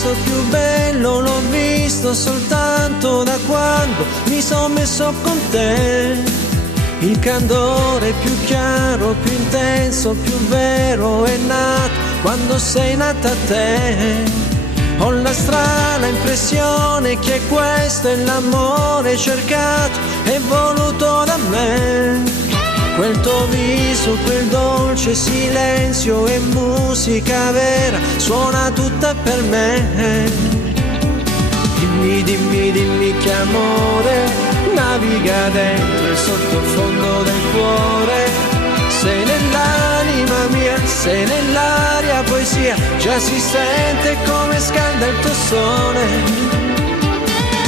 viso più bello l'ho visto soltanto da quando mi sono messo con te. Il candore più chiaro, più intenso, più vero è nato quando sei nata te. Ho la strana impressione che questo è l'amore cercato e voluto da me. Quel tuo viso, quel dolce silenzio e musica vera suona tutta per me. Dimmi, dimmi, dimmi che amore naviga dentro il sottofondo del cuore. Sei nell'anima mia, sei nell'aria poesia, già si sente come scalda il tuo sole.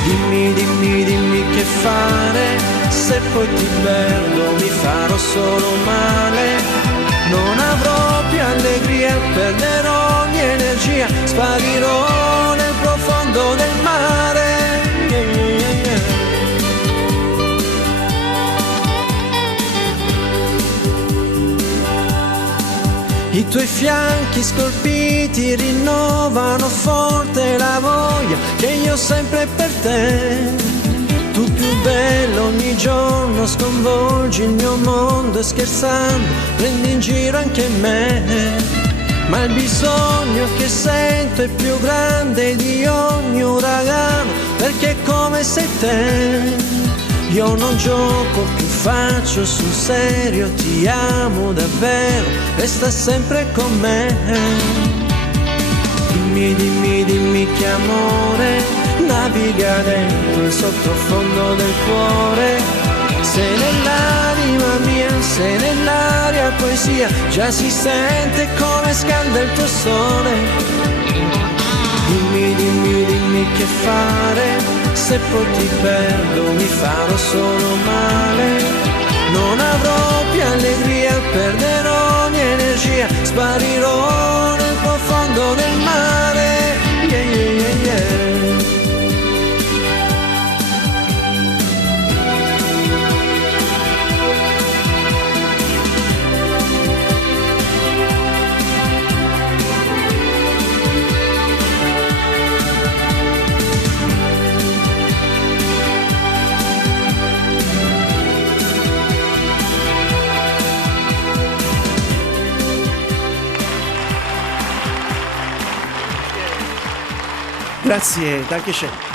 Dimmi, dimmi, dimmi che fare, se poi ti perdo mi farò solo male. Non avrò più allegria, perderò ogni energia, sparirò nel profondo del mare. I tuoi fianchi scolpiti rinnovano forte la voglia che io ho sempre per te. Tu più bello ogni giorno sconvolgi il mio mondo e scherzando prendi in giro anche me. Ma il bisogno che sento è più grande di ogni uragano, perché è come sei te. Io non gioco più, faccio sul serio, ti amo davvero, resta sempre con me. Dimmi, dimmi, dimmi che amore naviga dentro il sottofondo del cuore. Sei nell'anima mia, sei nell'aria poesia, già si sente come scalda il tuo sole. Dimmi, dimmi, dimmi che fare, se poi ti perdo mi farò solo male. Non avrò più allegria, perderò ogni energia, sparirò nel profondo del mare. Yeah, yeah, yeah, yeah. Grazie, danke schön.